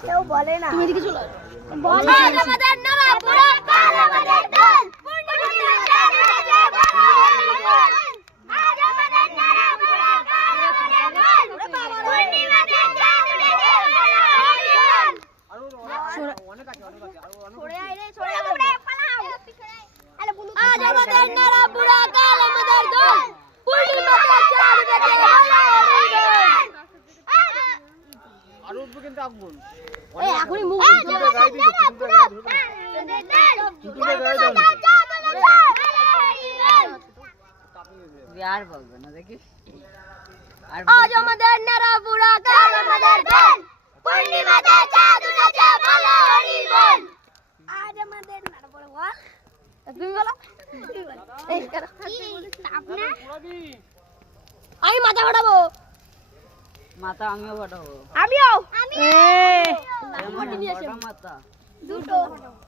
কেউ বলে না। তুমি এদিকে চলো। বলে আমাদের নারা পুরা কাল আমাদের দল পূর্ণিমাতে আজ আমাদের নারা পুরা কাল আমাদের দল পূর্ণিমাতে চাঁদ উঠেছে অনেক আছে ছড়ে আয় রে ছড়ে পালাও। আজ আমাদের নারা পুরা কাল আমাদের দল পূর্ণিমাতে চাঁদ উঠেছে আর উঠবে কিন্তু আগুন এই এখনই মুখ তুলে গাই দিতে আর বলবে না দেখিস আজ আমাদের নারা পুরা কাল আমাদের দল পূর্ণিমাতে চাঁদ উঠেছে বলো হরি বল। আজ আমাদের নারা পুরা বল তুমি বলো। এই করো আপনার আমি মাথা ফাটাবো। মাথা আমিও ফাটাবো আমিও এ মাথা দুটো